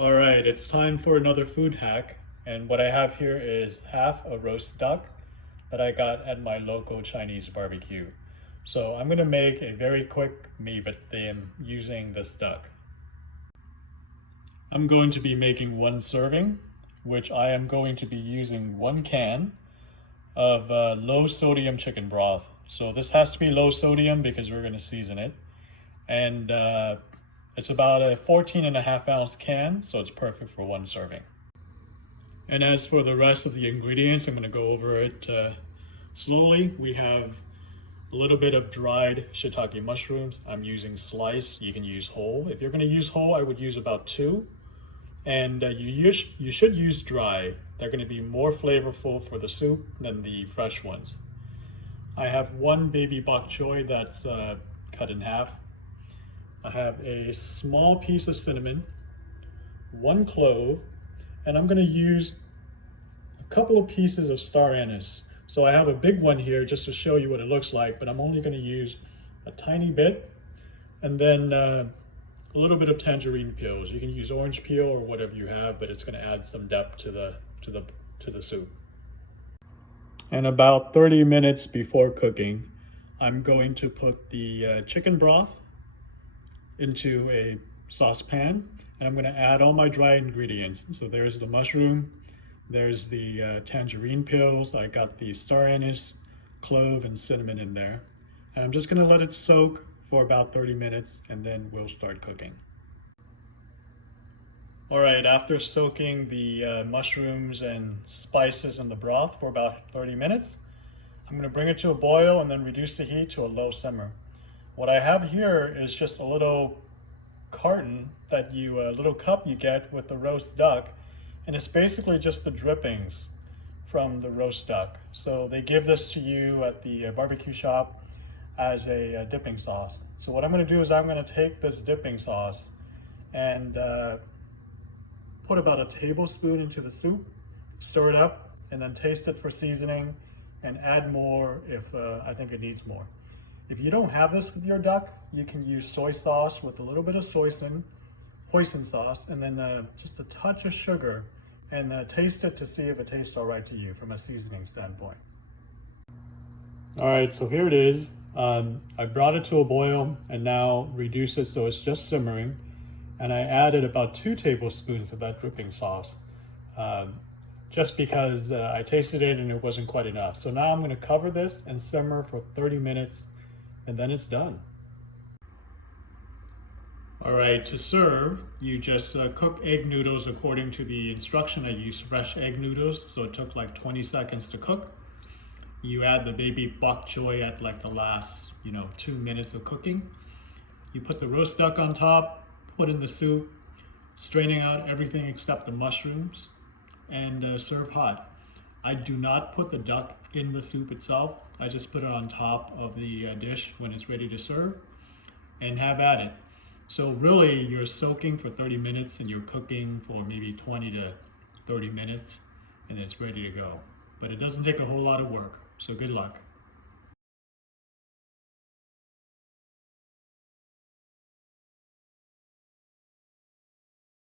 All right, it's time for another food hack. And what I have here is half a roast duck that I got at my local Chinese barbecue. So I'm gonna make a very quick Mì Vịt Tiềm using this duck. I'm going to be making one serving, which I am going to be using 1 can of low sodium chicken broth. So this has to be low sodium because we're gonna season it. And it's about a 14.5 ounce can, so it's perfect for one serving. And as for the rest of the ingredients, I'm going to go over it slowly. We have a little bit of dried shiitake mushrooms. I'm using sliced. You can use whole. If you're going to use whole, I would use about 2. And you should use dry. They're going to be more flavorful for the soup than the fresh ones. I have 1 baby bok choy that's cut in half. I have a small piece of cinnamon, 1 clove, and I'm going to use a couple of pieces of star anise. So I have a big one here just to show you what it looks like, but I'm only going to use a tiny bit, and then a little bit of tangerine peels. You can use orange peel or whatever you have, but it's going to add some depth to the soup. And about 30 minutes before cooking, I'm going to put the chicken broth into a saucepan, and I'm going to add all my dry ingredients. So there's the mushroom, there's the tangerine peels, I got the star anise, clove, and cinnamon in there. And I'm just going to let it soak for about 30 minutes, and then we'll start cooking. All right, after soaking the mushrooms and spices in the broth for about 30 minutes, I'm going to bring it to a boil and then reduce the heat to a low simmer. What I have here is just a little carton that a little cup you get with the roast duck, and it's basically just the drippings from the roast duck. So they give this to you at the barbecue shop as a dipping sauce. So what I'm going to do is I'm going to take this dipping sauce and put about a tablespoon into the soup, stir it up, and then taste it for seasoning and add more if I think it needs more. If you don't have this with your duck, you can use soy sauce with a little bit of hoisin sauce, and then just a touch of sugar, and taste it to see if it tastes all right to you from a seasoning standpoint. All right, so here it is. I brought it to a boil and now reduce it so it's just simmering. And I added about 2 tablespoons of that dripping sauce, just because I tasted it and it wasn't quite enough. So now I'm going to cover this and simmer for 30 minutes. And then it's done. All right, to serve, you just cook egg noodles according to the instruction. I used fresh egg noodles, so it took like 20 seconds to cook. You add the baby bok choy at like the last, 2 minutes of cooking. You put the roast duck on top, put in the soup, straining out everything except the mushrooms, and serve hot. I do not put the duck in the soup itself. I just put it on top of the dish when it's ready to serve and have at it. So really you're soaking for 30 minutes and you're cooking for maybe 20 to 30 minutes and it's ready to go. But it doesn't take a whole lot of work, so good luck.